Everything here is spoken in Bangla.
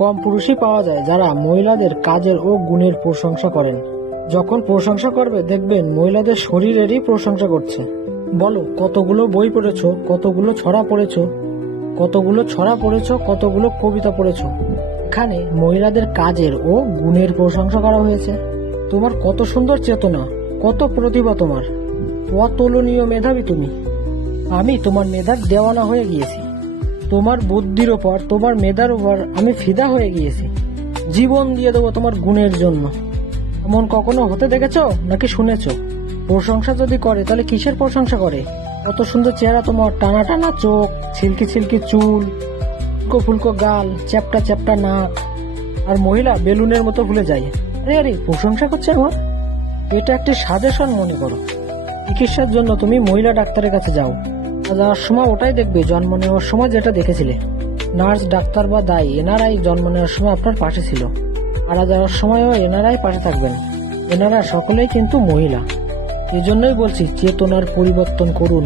কম পুরুষই পাওয়া যায় যারা মহিলাদের কাজের ও গুণের প্রশংসা করেন। যখন প্রশংসা করবে দেখবেন মহিলাদের শরীরেরই প্রশংসা করছে। বলো, কতগুলো বই পড়েছো, কতগুলো ছড়া পড়েছো, কতগুলো কবিতা পড়েছো। এখানে মহিলাদের কাজের ও গুণের প্রশংসা করা হয়েছে। তোমার কত সুন্দর চেতনা, কত প্রতিভা তোমার, অতুলনীয় মেধাবী তুমি। আমি তোমার মেধার দেওয়ানা হয়ে গিয়েছি। তোমার বুদ্ধির ওপর, তোমার মেধার ওপর আমি ফিদা হয়ে গিয়েছি। জীবন দিয়ে দেবো তোমার গুণের জন্য। এমন কখনো হতে দেখেছো নাকি শুনেছো? প্রশংসা যদি করে তাহলে কিসের প্রশংসা করে? কত সুন্দর চেহারা তোমার, টানা টানা চোখ, ছিলকি ছিলকি চুল, ফুলকো ফুলকো গাল, চ্যাপটা চ্যাপটা নাক, আর মহিলা বেলুনের মতো ভুলে যায়। আরে আরে, প্রশংসা করছে আমার। এটা একটি সাজেশন মনে করো। চিকিৎসার জন্য তুমি মহিলা ডাক্তারের কাছে যাও, যাওয়ার সময় ওটাই দেখবে জন্ম নেওয়ার সময় যেটা দেখেছিলে। নার্স, ডাক্তার বা দাই এনারাই জন্ম নেওয়ার সময় আপনার পাশে ছিল, মারা যাওয়ার সময়ও এনারাই পাশে থাকবেন। এনারা সকলেই কিন্তু মহিলা। এজন্যই বলছি চেতনার পরিবর্তন করুন।